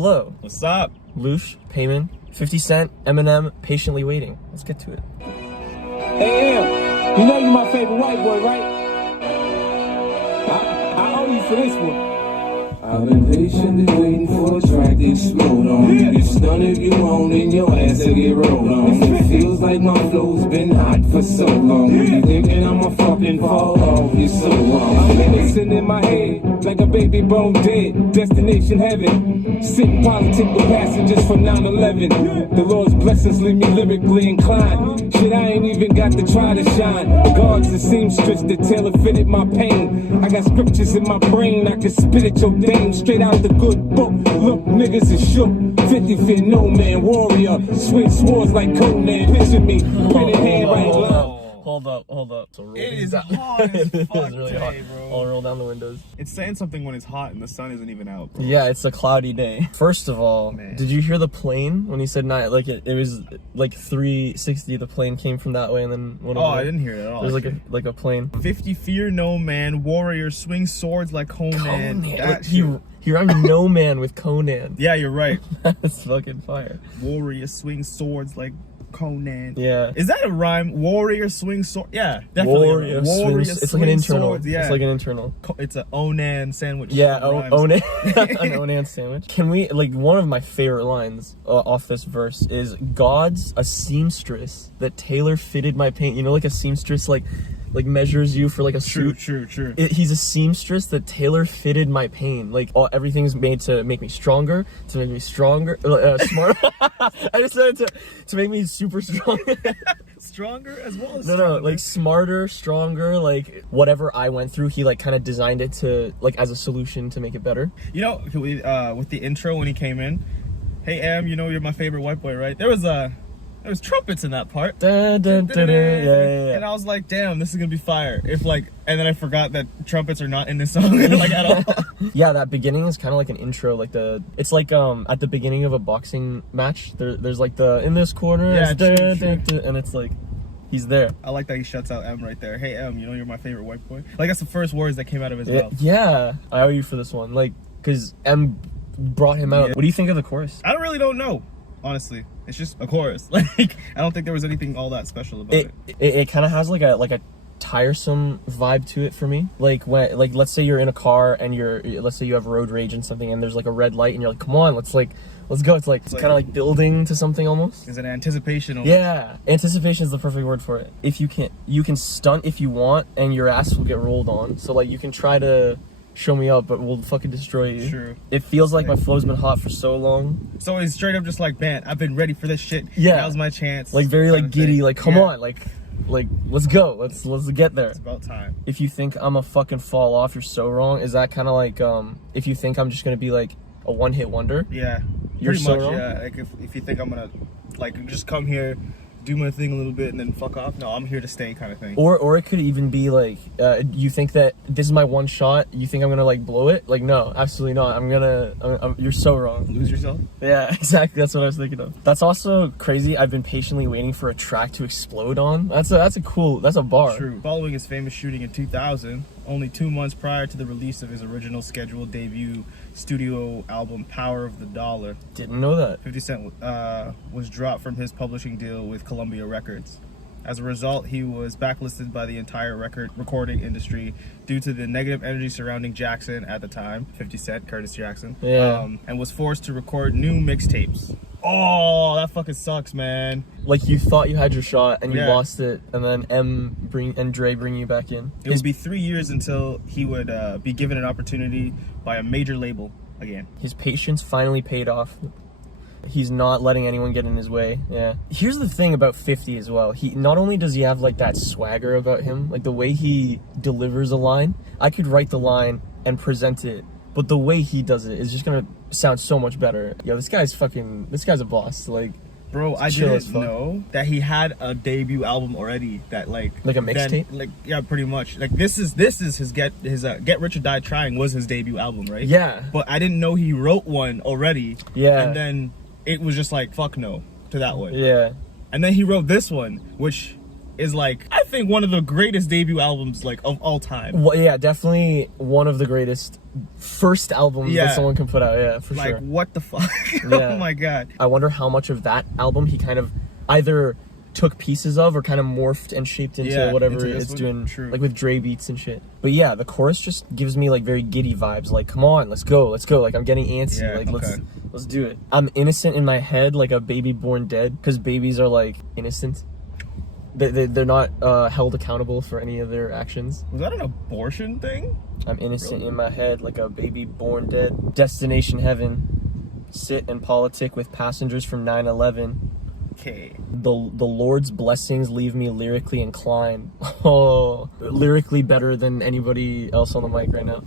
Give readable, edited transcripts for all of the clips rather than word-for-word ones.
Hello. What's up? Loosh, Payman, 50 Cent, Eminem, patiently waiting. Let's get to it. Hey, Em, you know you're my favorite white boy, right? I owe you for this one. I've been patiently waiting for a track to explode on. You get stunned if you own and your ass will get rolled on. It feels like my flow's been hot for so long. You thinking I'ma fucking fall off, you're so wrong. I'm innocent in my head, like a baby bone dead. Destination heaven, sitting politic with passengers for 9/11. The Lord's blessings leave me lyrically inclined. Shit, I ain't even got to try to shine. The guards and seamstress that tailor fitted my pain. I got scriptures in my brain, I can spit at your dame straight out the good book. Look, niggas is shook. 50 feet, no man, warrior. Swing swords like Conan. Picture me, pen in hand, right line. Hold up. So It is hot as fuck really today, hot. bro. I'll roll down the windows. It's saying something when it's hot and the sun isn't even out, bro. Yeah, it's a cloudy day. First of all, Man. did you hear the plane when he said night? Like it was like 360. The plane came from that way, and then Oh, I didn't hear it at all. There's like a plane. 50 fear no man, warrior, swing swords like Conan. That He rhymed no man with Conan. Yeah, you're right. That's fucking fire. Warrior, swing swords like Conan. Yeah. Is that a rhyme? Warrior, swing sword. Yeah, definitely. Warrior Swing it's like an internal. Swords, yeah. It's like an internal. It's a Onan sandwich. Yeah, Rhymes. Onan. An Onan sandwich. Can we, like, one of my favorite lines off this verse is, God's a seamstress that tailor fitted my paint. You know, like a seamstress, like measures you for like a suit. True. He's a seamstress that tailor fitted my pain. Like everything's made to make me stronger, to make me stronger, smarter. I just said to make me super strong. Stronger as well as No, like smarter, stronger, like whatever I went through, he like kind of designed it to like as a solution to make it better. You know, with the intro when he came in, hey Em, you know you're my favorite white boy, right? There was trumpets in that part. Dun, dun, dun, dun. Yeah. And I was like, damn, this is gonna be fire. If like, and then I forgot that trumpets are not in this song like at all. Yeah, that beginning is kind of like an intro, like it's like at the beginning of a boxing match. There's like the in this corner, Yeah, true. and it's like he's there. I like that he shuts out M right there. Hey M, you know you're my favorite white boy. Like that's the first words that came out of his mouth. Yeah, I owe you for this one, like, cause M brought him out. Yeah. What do you think of the chorus? I don't know, honestly. It's just a chorus. Like I don't think there was anything all that special about it. It kind of has like a tiresome vibe to it for me. Like when, like, let's say you're in a car and let's say you have road rage and something, and there's like a red light, and you're like, come on, let's go. It's kind of like building to something almost. Is it anticipation? Almost? Yeah, anticipation is the perfect word for it. If you can stunt if you want, and your ass will get rolled on. So like you can try to show me up, but we'll fucking destroy you. True. It feels like my flow's been hot for so long. So he's straight up just like, man, I've been ready for this shit. Yeah. Now's my chance. Like very like giddy, like come Yeah. on, like let's go, let's get there. It's about time. If you think I'm a fucking fall off, you're so wrong. Is that kind of like if you think I'm just gonna be like a one-hit wonder? Yeah. You're pretty so much, wrong. yeah. Like if you think I'm gonna like just come here, do my thing a little bit and then fuck off. No, I'm here to stay kind of thing. Or it could even be like, you think that this is my one shot, you think I'm gonna like blow it? Like, no, absolutely not. You're so wrong. Lose yourself? Yeah, exactly. That's what I was thinking of. That's also crazy. I've been patiently waiting for a track to explode on. That's a bar. True. Following his famous shooting in 2000, only 2 months prior to the release of his original scheduled debut studio album Power of the Dollar, Didn't know that. 50 Cent was dropped from his publishing deal with Columbia Records. As a result, he was blacklisted by the entire recording industry due to the negative energy surrounding Jackson at the time, 50 Cent, Curtis Jackson, Yeah. and was forced to record new mixtapes. Oh, that fucking sucks, man. Like you thought you had your shot and you Yeah. lost it, and then Dre bring you back in. It would be 3 years until he would be given an opportunity by a major label again. His patience finally paid off. He's not letting anyone get in his way. Yeah. Here's the thing about 50 as well. He not only does he have like that swagger about him, like the way he delivers a line. I could write the line and present it, but the way he does it is just gonna sound so much better. Yo, this guy's a boss. Like, Bro, I chill as didn't fuck. know that he had a debut album already. That like a mixtape. Like yeah, pretty much. Like this is his Get Rich or Die Trying was his debut album, right? Yeah. But I didn't know he wrote one already. Yeah. And then it was just like fuck no to that one. Yeah. And then he wrote this one, which is like, I think one of the greatest debut albums like of all time. Well, yeah, definitely one of the greatest first albums that someone can put out. Yeah, for like, sure. Like, what the fuck? Yeah. Oh my god. I wonder how much of that album he kind of either took pieces of or kind of morphed and shaped into whatever it's doing. True. Like with Dre beats and shit. But yeah, the chorus just gives me like very giddy vibes. Like, come on, let's go. Like I'm getting antsy. Yeah, like let's do it. I'm innocent in my head like a baby born dead, because babies are like innocent. They're not held accountable for any of their actions. Was that an abortion thing? I'm innocent in my head like a baby born dead. Destination heaven. Sit and politic with passengers from 9/11. Okay. The Lord's blessings leave me lyrically inclined. Oh, lyrically better than anybody else on the mic right now.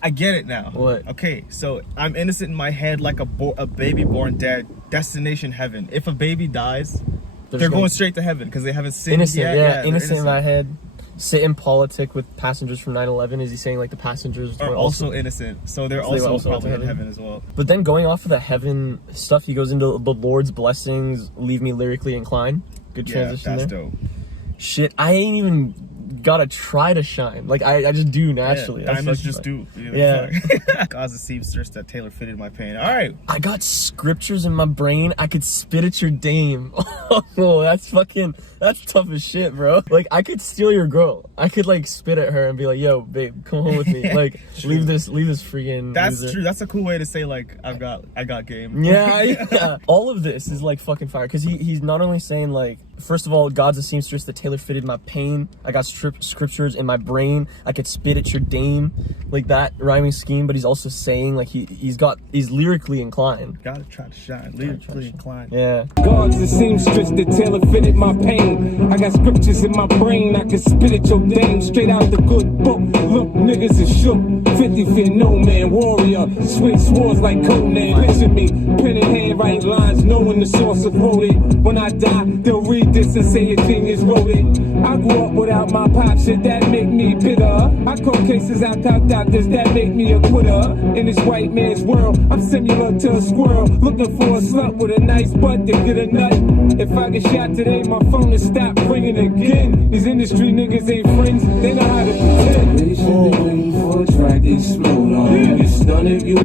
I get it now. What? Okay, so I'm innocent in my head like a baby born dead. Destination heaven. If a baby dies, they're going straight to heaven because they haven't sinned innocent, yet. Yeah, innocent in my head. Sit in politic with passengers from 9/11. Is he saying like the passengers are also innocent, so they're also probably in heaven as well. But then going off of the heaven stuff, he goes into the Lord's blessings leave me lyrically inclined. Good transition that's there. Dope. Shit, I ain't even gotta try to shine. Like I just do naturally. Yeah, diamonds just do. Yeah. God's the seamstress that tailor fitted my pain. All right. I got scriptures in my brain. I could spit at your dame. Oh, that's tough as shit, bro. Like I could steal your girl. I could like spit at her and be like, yo, babe, come home with me. Like leave this freaking. That's loser. true. That's a cool way to say like I got game. Yeah. All of this is like fucking fire, because he's not only saying like, first of all, God's a seamstress that tailor fitted my pain. I got scriptures in my brain. I could spit at your dame, like that rhyming scheme. But he's also saying like he's lyrically inclined. Gotta try to shine. Lyrically inclined. Yeah. God's the seamstress that tailor fitted my pain. I got scriptures in my brain. I can spit at your dame straight out the good book. Look, niggas is shook. 50 feet no man warrior. Switch swords like Conan. Picture me, pen in hand, write lines, knowing the source of quoted. When I die, they'll read this and say a genius wrote it. I grew up without my pop, shit that make me bitter. I caught cases out doctors that make me a quitter. In this white man's world, I'm similar to a squirrel, looking for a slut with a nice butt to get a nut. If I get shot today, my phone will stop ringing again. These industry niggas ain't friends, they know how to pretend.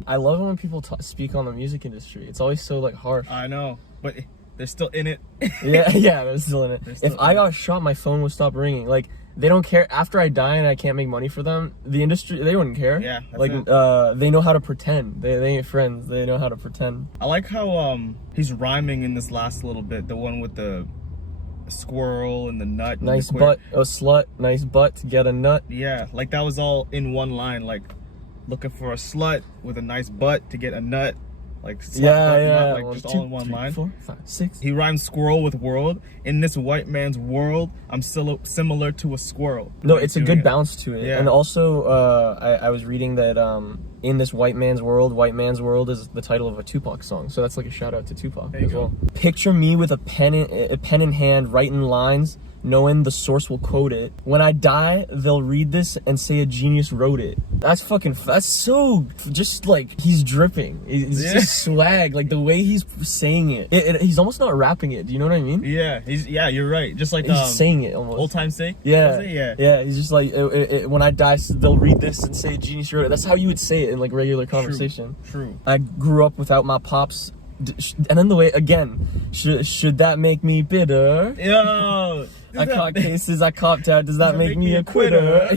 I love it when people speak on the music industry. It's always so like harsh. I know, but they're still in it. yeah, they're still in it. If I got shot, my phone would stop ringing. Like they don't care. After I die and I can't make money for them, the industry, they wouldn't care. Yeah, like they know how to pretend. They ain't friends. They know how to pretend. I like how he's rhyming in this last little bit. The one with the squirrel and the nut. Nice butt, a slut. Nice butt to get a nut. Yeah, like that was all in one line. Like looking for a slut with a nice butt to get a nut. Like nut, like just all in one line. 4, 5, 6. He rhymes squirrel with world. In this white man's world, I'm still similar to a squirrel. No, it's a good bounce to it. Yeah. And also, I was reading that in this white man's world is the title of a Tupac song. So that's like a shout out to Tupac as well. Picture me with a pen in hand, writing lines, knowing the source will quote it. When I die, they'll read this and say a genius wrote it. That's so just like he's dripping. It's just swag, like the way he's saying it. He's almost not rapping it. Do you know what I mean? Yeah, you're right. Just like he's saying it almost. Old time's sake. Yeah. He's just like when I die, they'll read this and say a genius wrote it. That's how you would say it in like regular conversation. True. I grew up without my pops. And then the way again, should that make me bitter? Yo. I caught cases, I copped out. Does that make me a quitter?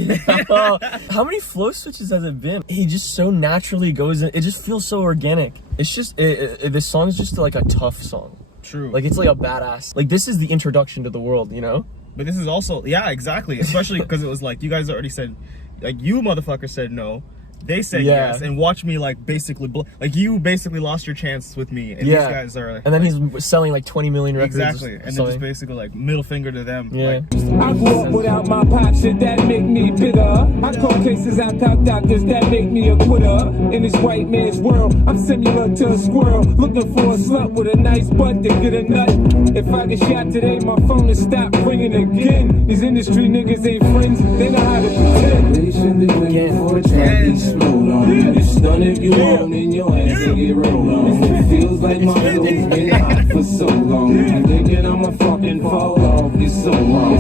How many flow switches has it been? He just so naturally goes in. It just feels so organic. It's just, this song is just like a tough song. True. Like it's like a badass. Like this is the introduction to the world, you know? But this is also, exactly. Especially because it was like, you guys already said, like you motherfuckers said no. They said yes, and watch me like basically like you basically lost your chance with me, and these guys are. And then he's selling like 20 million records. Exactly, and then just basically like middle finger to them. Yeah. I grew up without my pop, shit that make me bitter. I call cases out doctors that make me a quitter. In this white man's world, I'm similar to a squirrel, looking for a slut with a nice butt to get a nut. If I get shot today, my phone will stop ringing again. These industry niggas ain't friends, they know how to pretend. explode on you. You stun if you want and your ass will get rolled on. It feels like my flow's been hot for so long. You thinking I'ma fucking fall off, you're so wrong.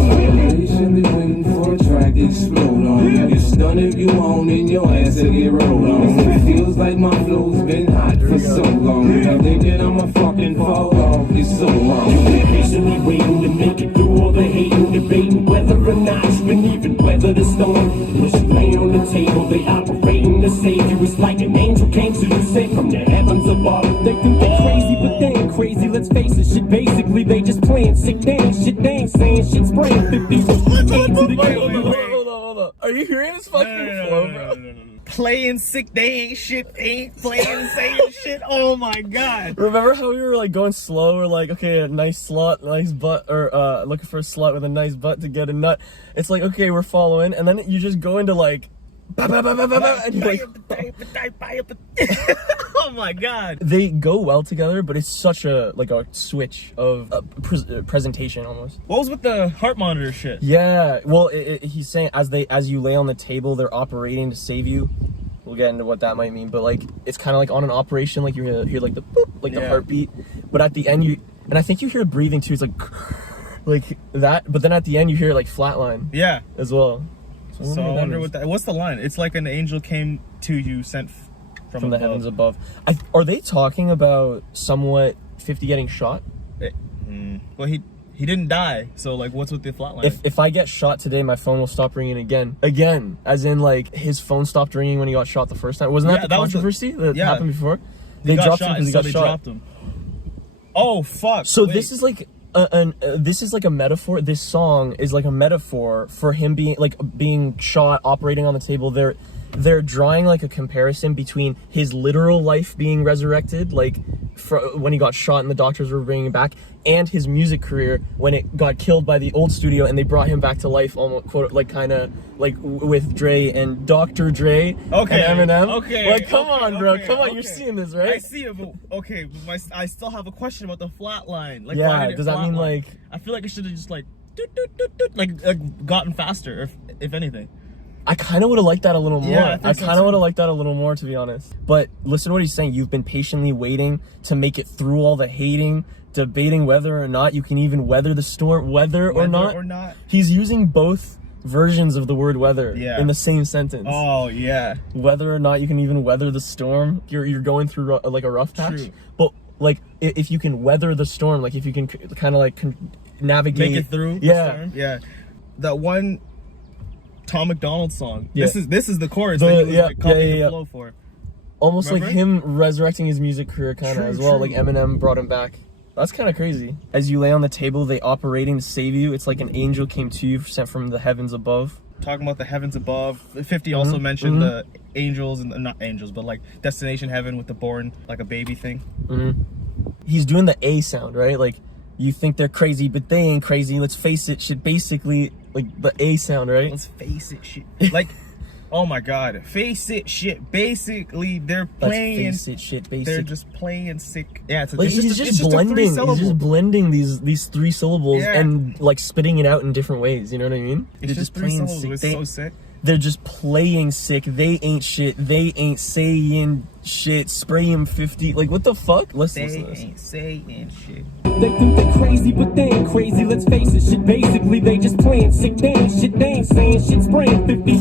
Patiently waiting for a track to explode on you. You stun if you want and your ass will get rolled on. It feels like my flow's been hot for so long. You thinking I'ma fucking fall off, you're so wrong. You've been patiently waiting to make it through all the hating, debating whether or not you can even weather the storm. Push play on the table, they operating to save you. It's like an angel came to you, sent from the heavens above. They think they're crazy, but they ain't crazy. Let's face it, shit. Basically, they just playing sick. They ain't shit. They ain't saying shit. Spraying 50 to the Hold on. Are you hearing this fucking flow, bro? Playing sick, they ain't shit, they ain't playing, saying shit. Oh my god. Remember how we were like going slow? We're like, okay, a nice slut, nice butt, or looking for a slut with a nice butt to get a nut. It's like, okay, we're following, and then you just go into like, and you're like, oh my god. they go well together, but it's such a like a switch of presentation almost. What was with the heart monitor shit? Yeah, well, he's saying as you lay on the table, they're operating to save you. We'll get into what that might mean, but like it's kind of like on an operation, like you hear like the boop, like the heartbeat, but at the end and I think you hear breathing too. It's like that, but then at the end you hear like flatline. Yeah, as well. So I wonder what that. What's the line? It's like an angel came to you, sent from the heavens above. Are they talking about somewhat 50 getting shot? Well, he didn't die, so like, what's with the flatline? If I get shot today, my phone will stop ringing again, as in like his phone stopped ringing when he got shot the first time. Wasn't that the controversy that happened before? They dropped him because he got shot. Dropped him. Oh fuck! So this is like this is like a metaphor. This song is like a metaphor for him being shot, operating on the table. They're drawing like a comparison between his literal life being resurrected, like when he got shot and the doctors were bringing him back, and his music career when it got killed by the old studio and they brought him back to life, almost quote like kind of like with Dre and Dr. Dre and Eminem. Okay. Like come on, bro. Come on. You're seeing this, right? I see it, but okay. But I still have a question about the flat line. Like, yeah. why did Does that mean like? I feel like it should have just like doot, doot, doot, doot, like gotten faster, if anything. I kind of would have liked that a little more. Yeah, I kind of would have liked that a little more, to be honest. But listen to what he's saying. You've been patiently waiting to make it through all the hating, debating whether or not you can even weather the storm, whether or not. He's using both versions of the word weather in the same sentence. Oh, yeah. Whether or not you can even weather the storm. You're going through like a rough patch. True. But like if you can weather the storm, like if you can kind of like navigate. Make it through the storm. Yeah. That one Tom McDonald song. Yeah. This is the chorus that he was like copying the flow for. Almost Remember? like him resurrecting his music career kind of as well. True. Like Eminem brought him back. That's kind of crazy. As you lay on the table, they operating to save you. It's like an angel came to you, sent from the heavens above. Talking about the heavens above. 50 also mentioned the angels, and not angels, but like Destination Heaven with the born like a baby thing. He's doing the A sound, right? Like you think they're crazy, but they ain't crazy. Let's face it, shit. Basically, like the A sound, right? Let's face it, shit. Like, oh my god, face it, shit. Basically, they're playing. Let's face it, shit. Basically, they're just playing sick. Yeah, it's like he's just blending. He's just blending these three syllables and like spitting it out in different ways. You know what I mean? It's just playing sick. It's so sick. They're just playing sick. They ain't shit. They ain't saying shit. Spray him 50. Like, what the fuck? Let's listen to this. They ain't saying shit. They think they're crazy, but they ain't crazy. Let's face it, shit. Basically, they just playing sick. They ain't shit. They ain't saying shit. Spraying 50.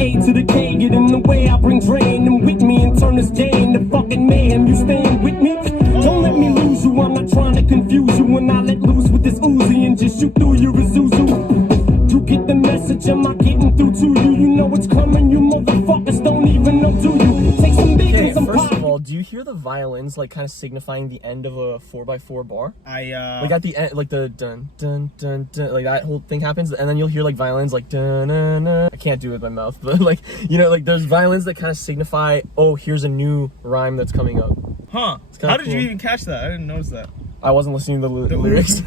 A to the K, get in the way. I bring Dre and them with me and turn this J into fucking mayhem. You staying with me? Don't let me lose you. I'm not trying to confuse you. When I let loose with this Uzi and just shoot through your Isuzu. You get the message, am I getting through to you? You know it's coming, you motherfuckers don't even know, do you? Take some big and some first of all, do you hear the violins like kind of signifying the end of a 4x4 bar? Like at the end, like the dun dun dun dun, like that whole thing happens, and then you'll hear like violins like dun dun dun. I can't do it with my mouth, but like, you know, like there's violins that kind of signify, oh, here's a new rhyme that's coming up. Huh. How did you even catch that? I didn't notice that. I wasn't listening to the lyrics.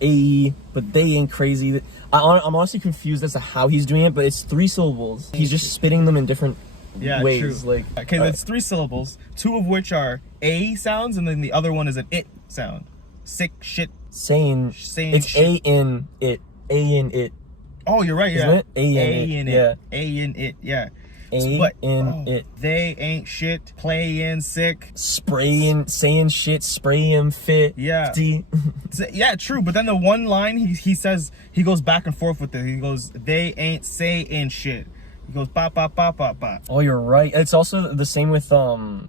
A, but they ain't crazy. I'm honestly confused as to how he's doing it, but it's 3 syllables. He's just spitting them in different ways. True. Like, okay, it's 3 syllables, 2 of which are A sounds, and then the other one is an it sound. Sick shit. Saying it's shit. A in it. A in it. Oh, you're right. Isn't Yeah. it? A in it. Yeah. A in it. Yeah. A But, in it. They ain't shit. Playing sick. Spraying, saying shit, spraying fit. Yeah. D. Yeah, true. But then the one line he says, he goes back and forth with it. He goes, they ain't saying shit. He goes, ba ba ba ba ba. Oh, you're right. It's also the same with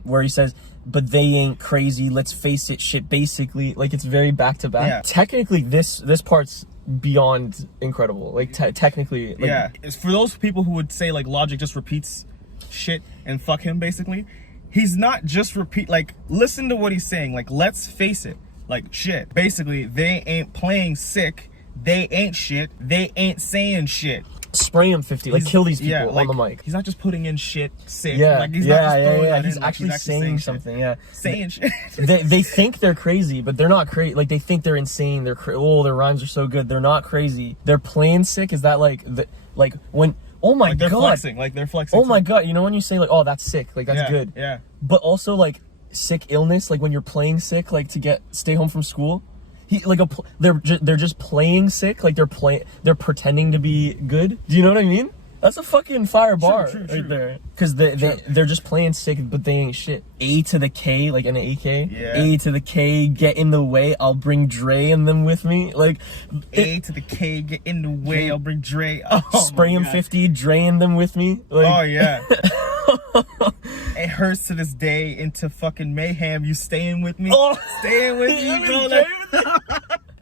where he says, but they ain't crazy. Let's face it, shit. Basically, like it's very back to back. Yeah. Technically, this part's beyond incredible. Like technically, like, Yeah. It's for those people who would say like Logic just repeats shit and fuck him. Basically, he's not just like listen to what he's saying. Like, let's face it. Like shit. Basically, they ain't playing sick. They ain't shit. They ain't saying shit. spray him 50, like kill these people Yeah, like, on the mic. He's not just putting in shit sick. Yeah, Like, he's not just throwing that He's in, like, actually saying shit. something. Yeah, Saying shit. they think they're crazy, but they're not crazy. Like they think they're insane. They're their rhymes are so good. They're not crazy. They're playing sick. Is that like when? Oh my Like they're god! flexing. Like they're flexing. Oh my too. god! You know when you say like, oh, that's sick. Like that's Yeah, good. Yeah. But also like sick illness, like when you're playing sick, like to stay home from school. They're just playing sick, like they're pretending to be good. Do you know what I mean? That's a fucking fire bar right there. Because they're just playing sick, but they ain't shit. A to the K, like an AK. Yeah. A to the K, get in the way. I'll bring Dre and them with me. Like A to the K, get in the way. I'll bring Dre. Oh, spray him 50, Dre and them with me. Like, oh yeah. It hurts to this day into fucking mayhem. You staying with me? Oh. Staying with me, bro.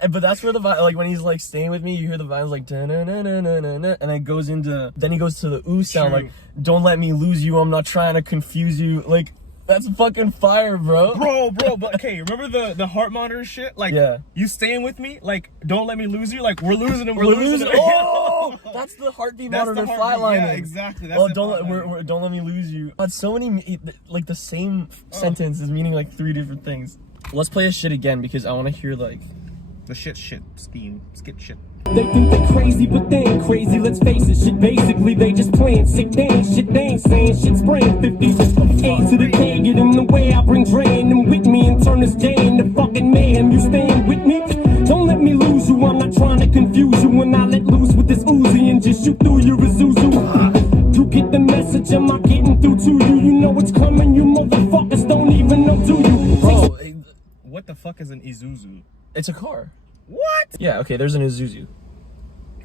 But that's where the like when he's like staying with me, you hear the vibes like da na na na na na, and it goes into then he goes to the ooh sound True. like don't let me lose you. I'm not trying to confuse you. Like that's fucking fire, bro. Bro, but okay, remember the heart monitor shit? Like, Yeah. You staying with me? Like, don't let me lose you? Like, we're losing him, we're We're losing losing. him. Oh, that's the heartbeat That's monitor the heartbeat, flatlining. yeah, exactly, that's Oh, the don't let me lose you. But so many like the same sentence is meaning like 3 different things. Let's play a shit again because I want to hear like The shit scheme. Skit shit. They think they're crazy, but they ain't crazy. Let's face it, shit. Basically, they just playing sick. They ain't shit. They ain't saying shit. Spraying 50. A to the K, get in the way. I bring Dre and them with me and turn this day into fucking mayhem. You staying with me? Don't let me lose you. I'm not trying to confuse you. When I let loose with this Uzi and just shoot through your Isuzu. You get the message? Am I getting through to you? You know it's coming. You motherfuckers don't even know, do you? bro. What the fuck is an Isuzu? It's a car. What? Yeah. Okay. There's an Isuzu.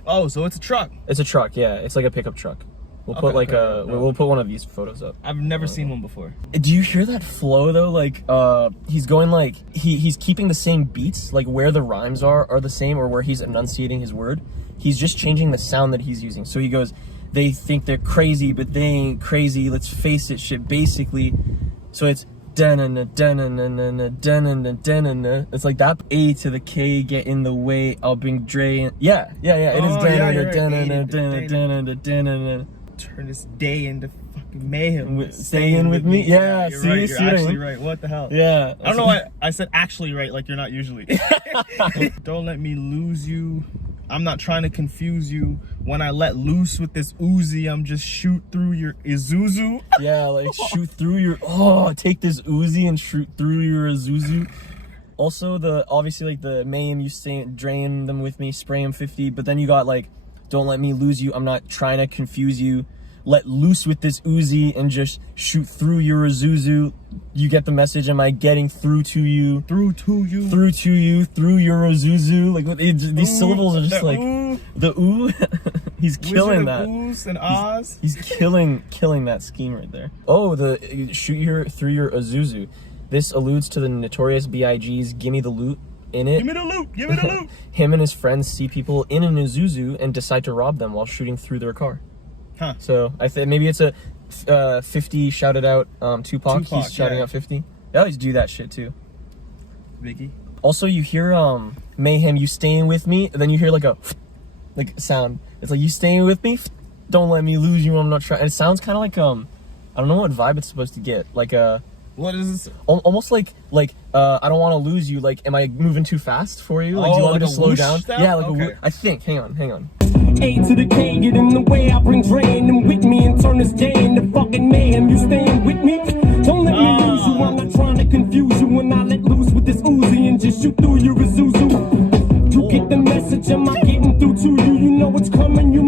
Oh, so it's a truck. It's a truck. Yeah. It's like a pickup truck. We'll put Okay, we'll put one of these photos up. I've never seen one before. Do you hear that flow though? Like he's going like he's keeping the same beats, like where the rhymes are the same, or where he's enunciating his word. He's just changing the sound that he's using. So he goes, they think they're crazy, but they ain't crazy. Let's face it, shit. Basically, so it's da-na-na, da-na-na-na-na, da-na-na, da-na-na. It's like that. A to the K, get in the way. I'll bring Dre in. Yeah. It is Oh, yeah, you're right. da-na-na, da-na-na, da-na-na, da-na-na. Turn this day into fucking mayhem. Stay in with me? Yeah, you're see, right. see You're what I actually mean? right. What the hell? Yeah. I don't know why I said actually right, like you're not usually. Don't let me lose you. I'm not trying to confuse you. When I let loose with this Uzi, I'm just shoot through your Isuzu. Yeah, like shoot through your take this Uzi and shoot through your Isuzu. Also obviously like the mayhem, you drain them with me, spray them 50, but then you got like don't let me lose you, I'm not trying to confuse you. Let loose with this Uzi and just shoot through your Isuzu. You get the message, am I getting through to you? Through to you. Through your Isuzu. Like these syllables are just like ooh. the ooh. He's killing Wizard that. of Oohs and ahs. He's killing that scheme right there. Oh, the shoot through your Isuzu. This alludes to the notorious B.I.G.'s "Gimme the Loot." In it, Give me the loot. Give me the loot. him and his friends see people in an Isuzu and decide to rob them while shooting through their car. Huh. So I think maybe it's a 50 shouted out Tupac. He's shouting out 50. They always do that shit too. Vicky. Also, you hear mayhem. You staying with me? And then you hear like a sound. It's like you staying with me? Don't let me lose you. I'm not trying. It sounds kind of like I don't know what vibe it's supposed to get. Like What is this? almost like I don't want to lose you. Like, am I moving too fast for you? Like, do you want like me to a slow whoosh down? sound? Yeah, like Okay. a whoosh. I think. Hang on. A to the K, get in the way. I bring Dre and them with me and turn this day into fucking mayhem. You staying with me? Don't let me lose you. I'm not trying to confuse you. When I let loose with this Uzi and just shoot through your Isuzu. You get the message? Am I getting through to you? You know it's coming. You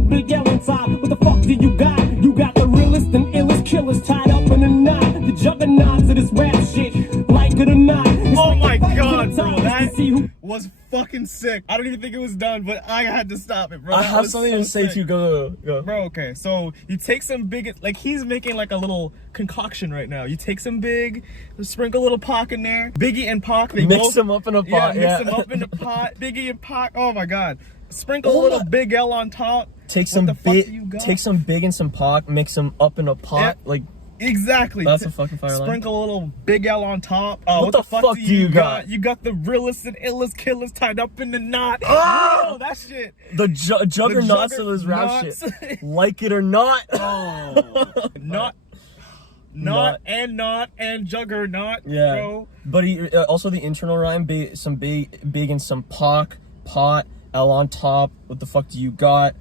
little big L on top. What the fuck do you got? You got the realest and illest killers tied up in a knot. The juggernauts of this rap shit, like it or not. Oh my god, bro, that was fucking sick. I don't even think it was done, but I had to stop it, bro. I That have was something so to say sick. to you. Go. Bro, okay, so you take some big, like he's making like a little concoction right now. You take some big, sprinkle a little Pac in there. Biggie and Pac, they Mix both, them up in a pot. mix them up in a pot. Biggie and Pac, oh my god. Sprinkle a little Big L on top. Take What some the fuck do you big, got? take some big and some Pac, mix them up in a pot. Yeah. Like Exactly. that's a fucking fire line. Sprinkle a little Big L on top. What the fuck do you got? You got the realest and illest killers tied up in the knot. Ah! Oh, that shit. The juggernauts of this rap juggernauts. shit. Like it or not. Oh, not and juggernaut. Yeah. Bro. But he also the internal rhyme, some big and some Pac, pot, L on top. What the fuck do you got?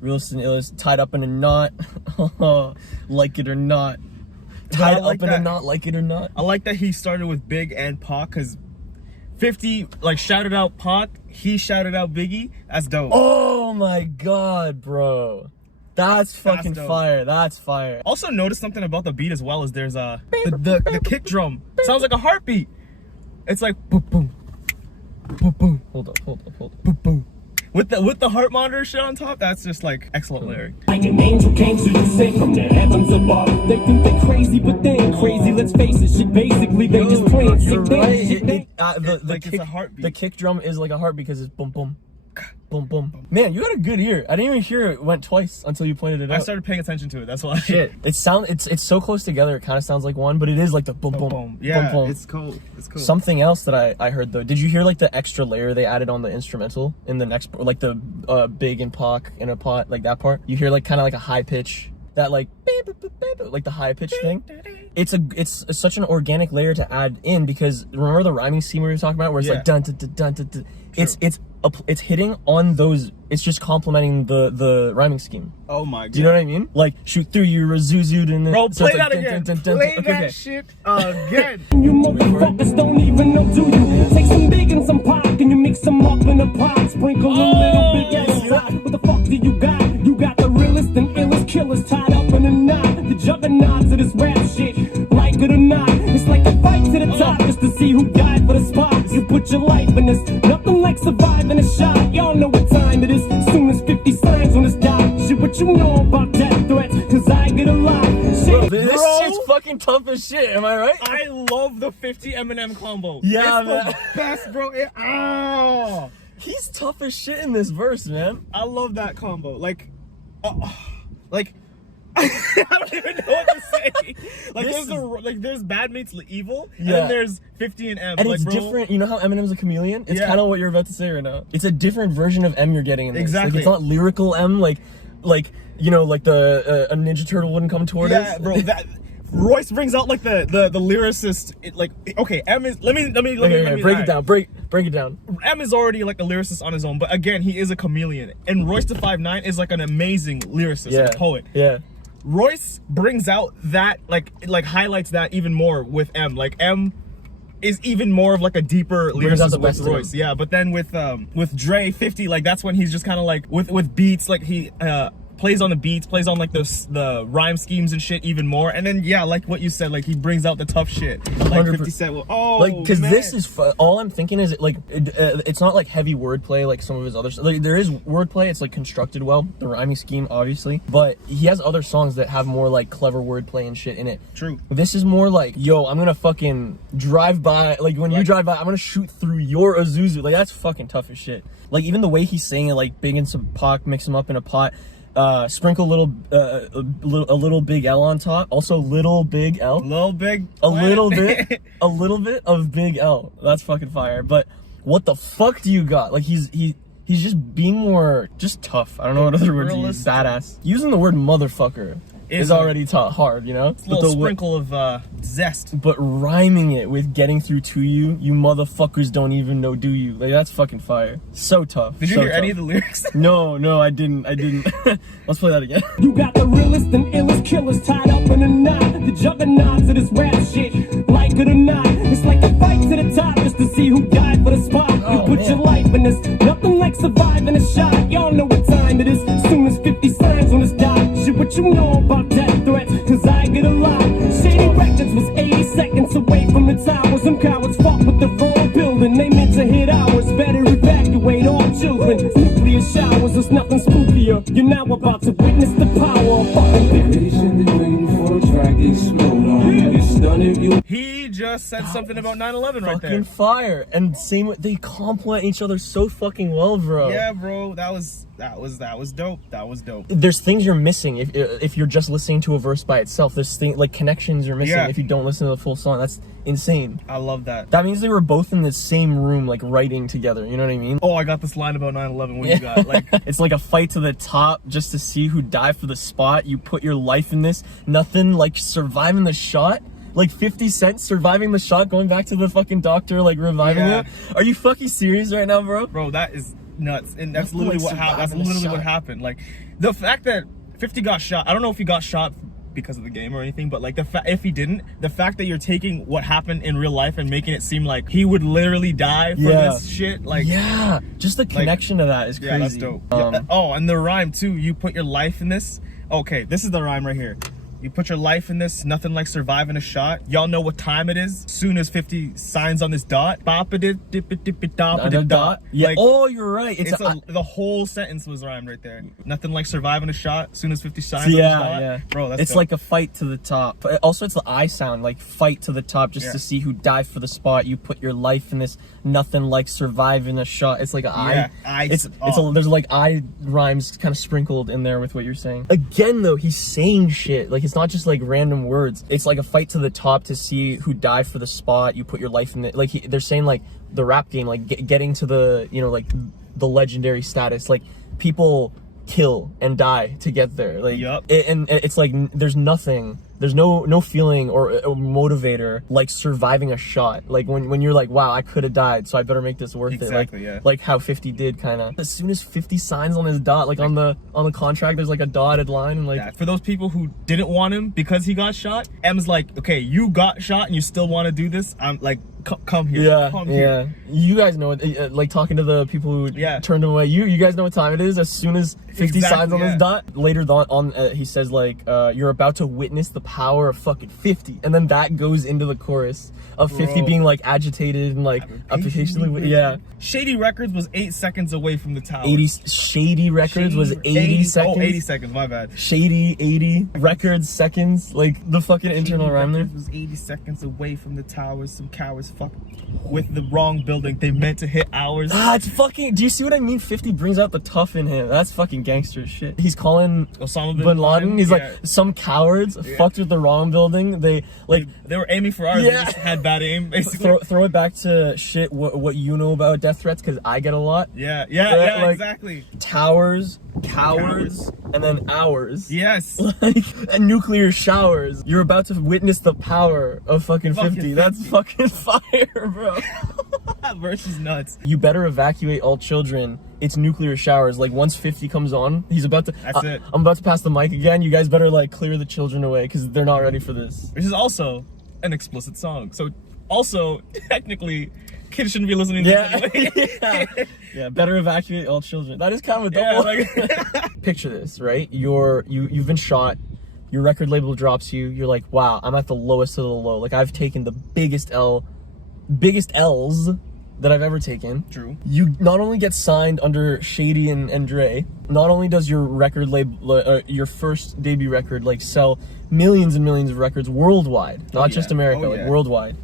Realist and illest tied up in a knot. Like it or not. Tied like up in a that. knot, like it or not. I like that he started with Big and Pac because 50 like shouted out Pac, he shouted out Biggie. That's dope. Oh my god, bro. That's fucking dope. fire. That's fire. Also notice something about the beat as well is there's the kick drum sounds like a heartbeat. It's like boom boom boom boom Hold up. boom boom with the heart monitor shit on top. That's just like excellent lyric. Like an angel came to you sent from the heavens above. They think they're crazy, but they ain't crazy. Let's face it, shit. Basically, they just playing sick You're dance. right. Shit, they- The like kick, it's a heartbeat. The kick drum is like a heart because it's boom boom. Boom boom. Man, you had a good ear. I didn't even hear it went twice until you pointed it out. I started paying attention to it. That's why. Shit. It's so close together. It kind of sounds like one, but it is like the boom boom. Boom. Yeah, boom, boom. it's cool. It's cool. Something else that I heard though. Did you hear like the extra layer they added on the instrumental in the next, like the Big and Pac in a pot, like that part? You hear like kind of like a high pitch, that like like the high pitch thing. It's such an organic layer to add in because remember the rhyming scheme we were talking about where it's Yeah. like dun dun dun dun dun. Dun. It's hitting on those. It's just complementing the rhyming scheme. Oh my god. Do you know what I mean? Like shoot through you, Razuzu, and then Bro, so play it's like that again. Play that shit again. You motherfuckers don't even know, do you? Take some Big and some Pac and you mix them up in a pot. Sprinkle a little Big L on top. What the fuck do you got? You got the realest and illest killers tied up in a knot. The juggernauts of this rap shit, like it or not. It's like a fight to the top just to see who died for the spot. You put your life in this, nothing like surviving a shot. Y'all know what time it is. Soon as 50 signs on this dot. Shit, what you know about death threats? Cause I get a lot. Shit, This Bro. shit's fucking tough as shit. Am I right? I love the 50 Eminem combo. Yeah, it's man. the best, bro. He's tough as shit in this verse, man. I love that combo. Like I don't even know what to say. Like there's Bad Mates Evil, and Yeah. then there's 50 and M. And like, it's bro, different. You know how Eminem's a chameleon? It's Yeah. kind of what you're about to say right now. It's a different version of M you're getting in this. Exactly. Like, it's not lyrical M, like you know, like the a Ninja Turtle wouldn't come toward Yeah, us. bro. That Royce brings out like the lyricist. Like okay, M is let me Okay, break alright. it down. Break it down. M is already like a lyricist on his own, but again, he is a chameleon. And Royce the 5'9" is like an amazing lyricist, Yeah. like a poet. Yeah. Royce brings out that like highlights that even more with M. Like M is even more of like a deeper Brings out the lyricist best with in Royce. him. Yeah, but then with Dre 50, like that's when he's just kind of like with beats, like he plays on the beats, plays on like the rhyme schemes and shit even more. And then yeah, like what you said, like he brings out the tough shit. Like 50 Cent will, Like, because man. this is all I'm thinking is like it's not like heavy wordplay like some of his other stuff. Like there is wordplay, it's like constructed well, the rhyming scheme obviously, but he has other songs that have more like clever wordplay and shit in it. True. This is more like, yo, I'm gonna fucking drive by, like when you drive by, I'm gonna shoot through your Azuzu. Like that's fucking tough as shit. Like even the way he's saying it, like Big and some Pac, mix them up in a pot. Sprinkle a little Big L on top. Also little Big L. Little Big A little Planet. bit, a little bit of Big L. That's fucking fire. But what the fuck do you got? Like he's just being more just tough. I don't know what other word to use. Realistic. Badass. Using the word motherfucker is already hard, you know. A little sprinkle of zest. But rhyming it with getting through to you motherfuckers don't even know, do you? Like that's fucking fire. So tough. Did you so hear any tough. of the lyrics? No, I didn't. Let's play that again. You got the realest and illest killers tied up in a knot. The juggernauts of this rap shit, like it or not. It's like a fight to the top just to see who died for the spot. You put your life in this, nothing like surviving a shot. Y'all know what time time it is. Soon as 50 signs on his dot. Shit, what you know about death threats? Cause I get a lot. Shady Records was 80 seconds away from the towers. Some cowards fought with the wrong building. They meant to hit ours. Better evacuate all children. Nuclear showers, there's nothing spookier. You're now about to witness the power of fucking 50. Patiently waiting for a track to explode on. You stun if you. He just said something about 9/11 right Fucking there. fire. And same with, they complement each other so fucking well, bro. Yeah, bro, that was dope. That was dope. There's things you're missing if you're just listening to a verse by itself. There's like connections you're missing Yeah. if you don't listen to the full song. That's insane. I love that. That means they were both in the same room, like writing together. You know what I mean? Oh, I got this line about 9/11. What you got? Like, It's like a fight to the top just to see who died for the spot. You put your life in this. Nothing like surviving the shot. Like 50 Cent surviving the shot, going back to the fucking doctor, like reviving Yeah. him. Are you fucking serious right now, bro? bro, that is nuts, and that's Nothing literally like what happened. That's surviving a literally what shot. happened. Like, the fact that 50 got shot. I don't know if he got shot because of the game or anything, but like if he didn't, the fact that you're taking what happened in real life and making it seem like he would literally die for Yeah. this shit, like. Yeah, just the connection to that is crazy. Yeah, that's dope. Oh, and the rhyme too. You put your life in this. Okay, this is the rhyme right here. You put your life in this, nothing like surviving a shot. Y'all know what time it is. Soon as 50 signs on this dot. Dot. Yeah. Like, Oh, you're right. It's, the whole sentence was rhymed right there. Nothing like surviving a shot. Soon as 50 signs on yeah, this dot. yeah. Bro, that's it's dope. like a fight to the top. But also, it's the I sound, like fight to the top, just Yeah. to see who died for the spot. You put your life in this. Nothing like surviving a shot. It's like a Yeah, there's like I rhymes kind of sprinkled in there with what you're saying. Again, though, he's saying shit. Like, it's not just like random words. It's like a fight to the top to see who died for the spot. You put your life in it. Like they're saying, like the rap game, like getting to the, you know, like the legendary status. Like people kill and die to get there. Like, Yup. and it's like there's nothing. There's no feeling or motivator like surviving a shot. Like when you're like, wow, I could have died, so I better make this worth Exactly, it. Like, yeah. like how 50 did kind of. As soon as 50 signs on his dot, like on the contract, there's like a dotted line, and like Yeah, for those people who didn't want him because he got shot, M's like, okay, you got shot and you still want to do this. I'm like, come here. yeah, Come yeah. here. You guys know it. Like talking to the people who Yeah. turned him away. You guys know what time it is. As soon as 50 Exactly, signs on yeah. his dot, later on he says like, you're about to witness the power of fucking 50, and then that goes into the chorus of 50 Bro. being like agitated and like patiently, yeah. Shady Records was 8 seconds away from the tower. 80 Shady Records was 80 seconds. Oh, 80 seconds, my bad. Shady 80 records seconds, like the fucking internal rhyme there. Records was 80 seconds away from the towers. Some cowards fuck with the wrong building. They meant to hit ours. It's fucking. Do you see what I mean? 50 brings out the tough in him. That's fucking gangster shit. He's calling Osama bin Laden. He's yeah. like, some cowards fucked with the wrong building. They like They were aiming for ours. Yeah. They just had bad aim, basically. throw it back to shit. What you know about death threats? Because I get a lot. Yeah, like- exactly. Towers, cowards, and then ours. Yes. Like, and nuclear showers. You're about to witness the power of fucking 50. Fucking That's 50. fucking fire, bro. That verse is nuts. You better evacuate all children. It's nuclear showers. Like once 50 comes on, he's about to. That's it. I'm about to pass the mic again. You guys better like clear the children away because they're not ready for this. Which is also an explicit song. So, also, technically, kids shouldn't be listening to Yeah, this anyway. yeah. Better evacuate all children. That is kind of a Yeah, double. like, Picture this, right? You've been shot. Your record label drops you. You're like, wow, I'm at the lowest of the low. Like I've taken the biggest L's that I've ever taken. True. You not only get signed under Shady and Dre, not only does your record label, your first debut record, like sell millions and millions of records worldwide, not just yeah. America, Oh, like yeah. worldwide,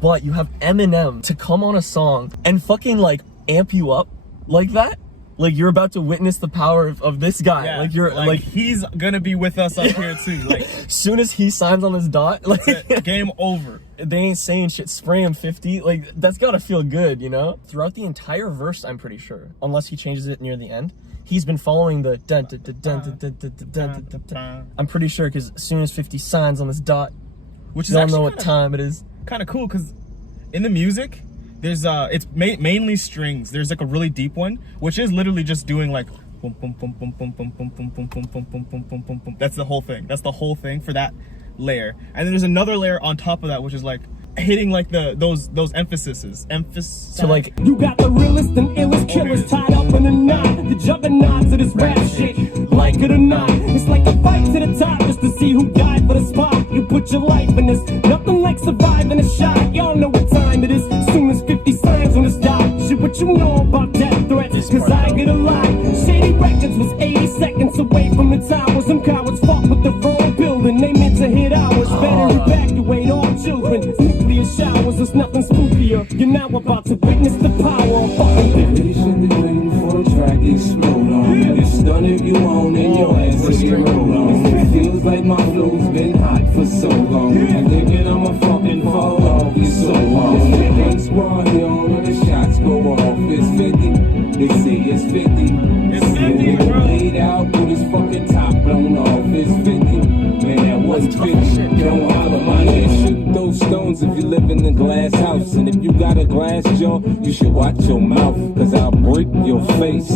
but you have Eminem to come on a song and fucking like amp you up like that. Like you're about to witness the power of this guy. Yeah, Like you're like he's gonna be with us up here too. Like, soon as he signs on his dot, like game over. they ain't saying shit. Spray him 50. Like that's gotta feel good, you know. Throughout the entire verse, I'm pretty sure, unless he changes it near the end, he's been following the dun dun dun dun dun dun dun dun dun dun. I'm pretty sure because as soon as 50 signs on his dot, Which is you don't know actually what time it is. kind of cool because in the music, there's it's mainly strings. There's like a really deep one, which is literally just doing like boom boom boom boom boom boom boom boom boom boom boom boom boom boom boom boom. That's the whole thing. That's the whole thing for that layer. And then there's another layer on top of that, which is like hitting like those emphases. So like, You got the realest and illest killers tied up in a knot. The juggernauts of this rap shit, like it or not. It's like a fight to the top just to see who died for the spot. You put your life in this, nothing like surviving a shot. Y'all know what time it is, soon as 50 signs on the dot. Shit, what you know about death threats, cause I get a lot. Shady Records was 80 seconds away from the towers. Some cowards fought with the wrong building, they meant to hit ours. Better evacuate all children. Nuclear showers, there's nothing spookier. You're now about to witness the power of fucking Patiently waiting for a track to explode on. You stun if you want and your ass will get rolled on. It feels like my flow's been hot for so long. And thinking I'ma fucking fall off, it's so long. One squad here, all of the shots go off. It's 50, they say it's 50. It's 50, bro. Laid out with his fucking top blown off. It's 50. Man, that wasn't 50. Don't holler, my nigga. Shouldn't throw stones if you live in a glass house. And if you got a glass jaw, you should watch your mouth. Cause I'll break your face.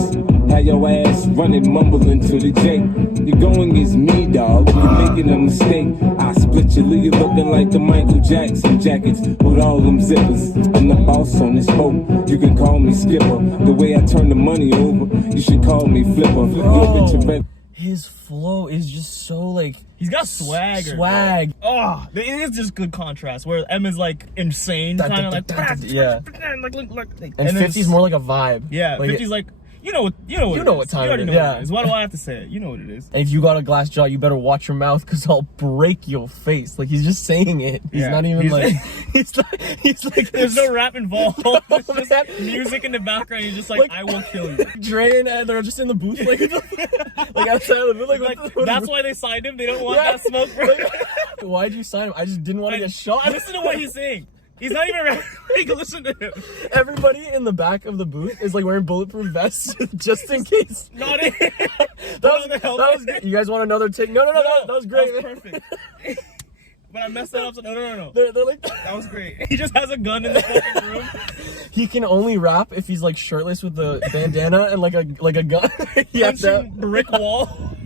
Have your ass running mumbling to the J. You're going against me, dog. You're making a mistake. I split you, leave you looking like the Michael Jackson jackets with all them zippers. I'm the boss on this boat. You can call me Skipper. The way I turn the money over, you should call me Flipper. Yo, bitch, his flow is just so like, He's got swagger. swag. Oh, it is just good contrast. Where M is like insane, kind of like yeah. like, And 50's more like a vibe. yeah. Like 50's like you know what You know it what is. time you already it is, know yeah. what it is. Why do I have to say it? You know what it is. And if you got a glass jaw, you better watch your mouth, cause I'll break your face. Like, he's just saying it. He's Yeah. not even He's like, he's like, There's no rap involved. It's just that- music in the background. You're just like I will kill you. Dre and they're just in the booth, like, like outside of the booth, Like that's why they signed him. They don't want Yeah. that smoke, bro. Why'd you sign him? I just didn't want to get shot. Listen to what he's saying. He's not even rapping. Listen to him. Everybody in the back of the booth is like wearing bulletproof vests just in case. Not it. That was good. You guys want another take? No, that was great. That was perfect. But I messed that up. So no. They're like, That was great. He just has a gun in the fucking room. he can only rap if he's like shirtless with the bandana and like a gun. He has Punching that. brick wall.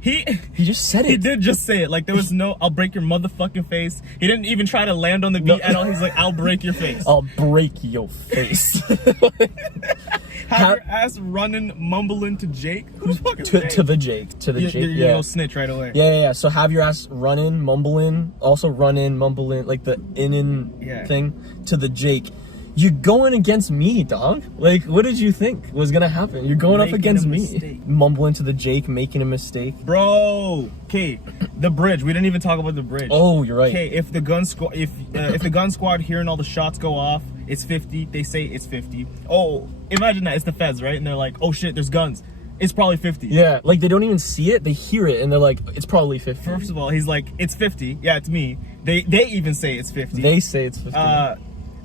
He just said it. He did just say it. Like there was no "I'll break your motherfucking face." He didn't even try to land on the beat at all. He's like, "I'll break your face." I'll break your face. Have your ass running, mumbling to Jake. Who's fucking Jake? to the Jake. You're Yeah. gonna snitch right away. Yeah. So have your ass running, mumbling, also running, mumbling, like the in thing to the Jake. You're going against me, dog. Like, what did you think was gonna happen? You're going up against me. Mistake. Mumbling to the Jake, making a mistake. Bro, okay, the bridge. We didn't even talk about the bridge. Oh, you're right. Okay, if the gun squad, if the gun squad hearing all the shots go off, it's 50. They say it's 50. Oh, imagine that. It's the feds, right? And they're like, oh shit, there's guns. It's probably 50. Yeah, like they don't even see it. They hear it, and they're like, it's probably 50. First of all, he's like, it's 50. Yeah, it's me. They even say it's 50. They say it's 50.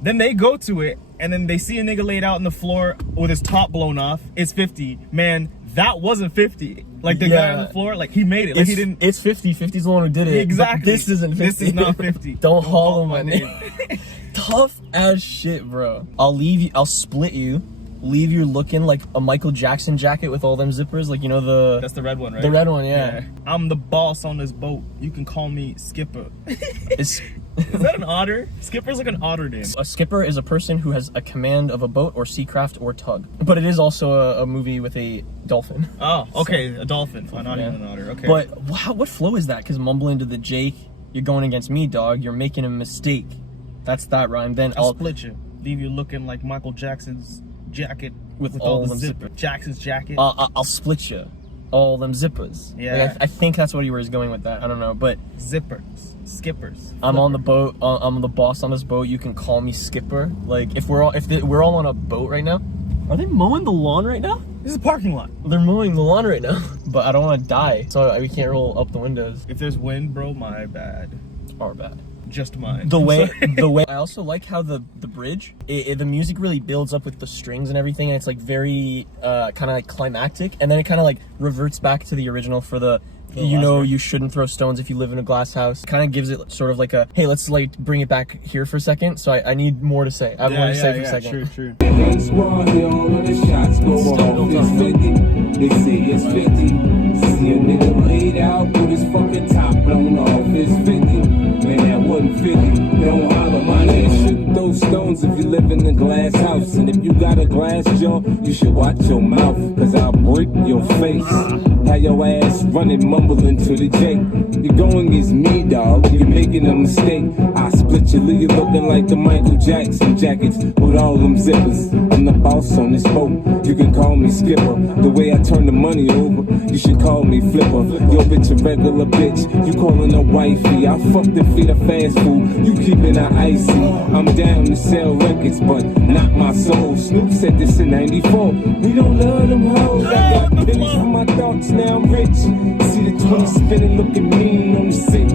Then they go to it, and then they see a nigga laid out on the floor with his top blown off. It's 50. Man, that wasn't 50. Like the guy on the floor, like he made it. Like he didn't. It's 50. 50's the one who did it. Exactly. But this isn't 50. This is not 50. Don't haul my name. Tough as shit, bro. I'll split you. Leave you looking like a Michael Jackson jacket with all them zippers, like, you know, the... That's the red one, right? The red one, yeah. I'm the boss on this boat. You can call me Skipper. It's, Is that an otter? Skipper's like an otter name. a skipper is a person who has a command of a boat or sea craft or tug. But it is also a movie with a dolphin. Oh, okay, a dolphin. Oh, not even an otter. Okay. But wow, what flow is that? Because mumbling to the Jake, you're going against me, dog. You're making a mistake. That's that rhyme. Then I'll split you. Leave you looking like Michael Jackson's jacket with all the them zippers. Jackson's jacket. I'll split you. All them zippers. Yeah. Like, I think that's what he was going with that. I don't know, but Zippers. Skippers. I'm on the boat. I'm the boss on this boat. You can call me Skipper. Like, we're all on a boat right now. Are they mowing the lawn right now? This is a parking lot. They're mowing the lawn right now. But I don't want to die, so we can't roll up the windows. If there's wind, bro, my bad. Our bad. Just mine. The way I also like how the bridge, the music really builds up with the strings and everything, and it's like very kind of like climactic, and then it kind of like reverts back to the original for the you know you shouldn't throw stones if you live in a glass house. Kind of gives it sort of like a, hey, let's like bring it back here for a second. So I need more to say. I have more to say for a second. True. One squad here, all of the shots go off. It's 50. They say it's 50. See a nigga laid out with his fucking top blown off. It's 50. Man, that wasn't 50. glass jaw, you should watch your mouth, cause I'll break your face. Have your ass running, mumbling to the J. You're going against me, dog, you're making a mistake. I split you, leave you looking like the Michael Jackson jackets with all them zippers. I'm the boss on this boat, you can call me skipper. The way I turn the money over, you should call me flipper. Yo bitch a regular bitch, you calling her wifey. I fucked and feed her fast food, you keeping her icy. I'm down to sell records, but not my soul. Snoop said this in 94, we don't love them hoes. I got pennies for my thoughts, now I'm rich. See the 20 spinning, looking mean on the 6.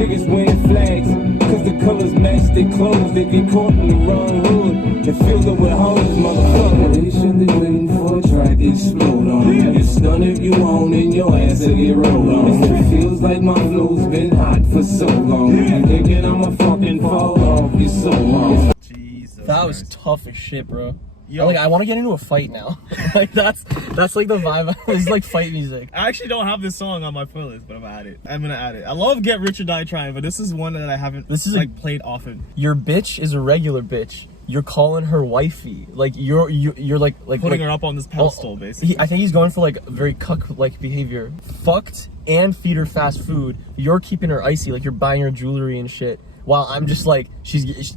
Niggas wearing flags, cause the colors match their clothes. They get caught in the wrong hood and filled up with hoes, motherfucker. Patiently waiting for a track to explode on. You stun if you want and your ass will get rolled on. It feels like my flow's been hot for so long. You thinking I'ma fucking fall off, you're so wrong. Jesus. That was Christ. tough as shit, bro. Yo. Like, I want to get into a fight now. Like, that's like the vibe. It's like fight music. I actually don't have this song on my playlist, but I'm gonna add it. I love Get Rich or Die Trying, but this is one that I haven't played often. Your bitch is a regular bitch. You're calling her wifey. Like, you're like Putting her up on this pedestal, basically. I think he's going for like very cuck-like behavior. Fucked and feed her fast food. You're keeping her icy. Like, you're buying her jewelry and shit. While I'm just like,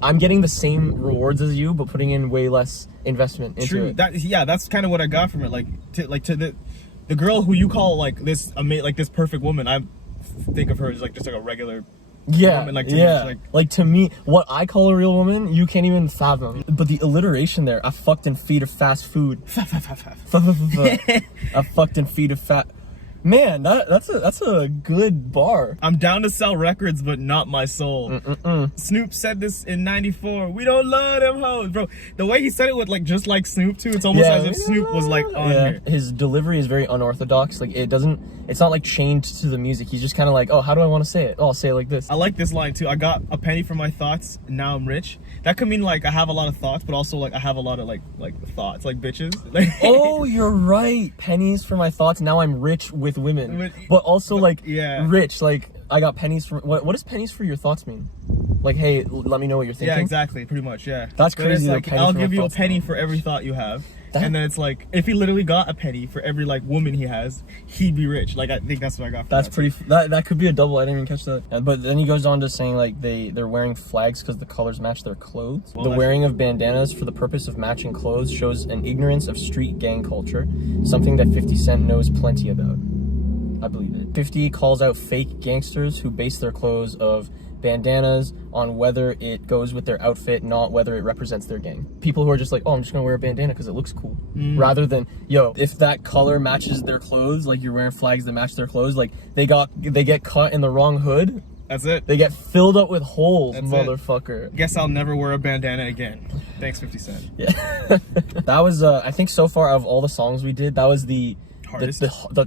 I'm getting the same rewards as you, but putting in way less investment into it. That's kind of what I got from it. To the girl who you call like this perfect woman, I think of her as like just like a regular woman. Like, to me, like to me, what I call a real woman, you can't even fathom. But the alliteration there, I fucked and feed her fast food. I fucked and feed her fat. Man, that's a good bar. I'm down to sell records, but not my soul. Snoop said this in '94. We don't love them hoes, bro. The way he said it with like just like Snoop too. It's almost as if Snoop was like on here. His delivery is very unorthodox. Like, it's not like chained to the music. He's just kind of like, oh, how do I want to say it? Oh, I'll say it like this. I like this line too. I got a penny for my thoughts. Now I'm rich. That could mean like I have a lot of thoughts, but also like I have a lot of like thoughts, like bitches. Oh, you're right. Pennies for my thoughts. Now I'm rich with women, but also rich. Like, I got pennies for what does pennies for your thoughts mean? Like, hey, let me know what you're thinking. Yeah, exactly. Pretty much. Yeah. That's crazy. Like, I'll give you a penny for every thought you have. And then it's like, if he literally got a penny for every like woman he has, he'd be rich. Like, I think that's what I got from that's pretty. That could be a double. I didn't even catch that. But then he goes on to saying like they're wearing flags because the colors match their clothes. The wearing of bandanas for the purpose of matching clothes shows an ignorance of street gang culture, something that 50 Cent knows plenty about. I believe it. 50 calls out fake gangsters who base their clothes of bandanas on whether it goes with their outfit, not whether it represents their gang. People who are just like, oh, I'm just gonna wear a bandana because it looks cool. Rather than, yo, if that color matches their clothes, like you're wearing flags that match their clothes, like they get cut in the wrong hood. That's it. They get filled up with holes, That's motherfucker. it. Guess I'll never wear a bandana again. Thanks, 50 Cent. Yeah. That was, I think so far out of all the songs we did, that was the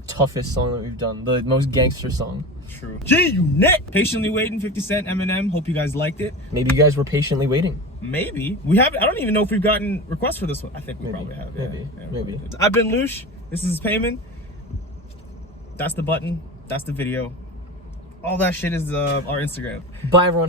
toughest song that we've done. The most gangster song. True. G-Unit! Patiently waiting, 50 Cent, Eminem. Hope you guys liked it. Maybe you guys were patiently waiting. Maybe. We haven't. I don't even know if we've gotten requests for this one. I think we probably have. Maybe. I've been Loosh. This is Payman. That's the button. That's the video. All that shit is our Instagram. Bye, everyone.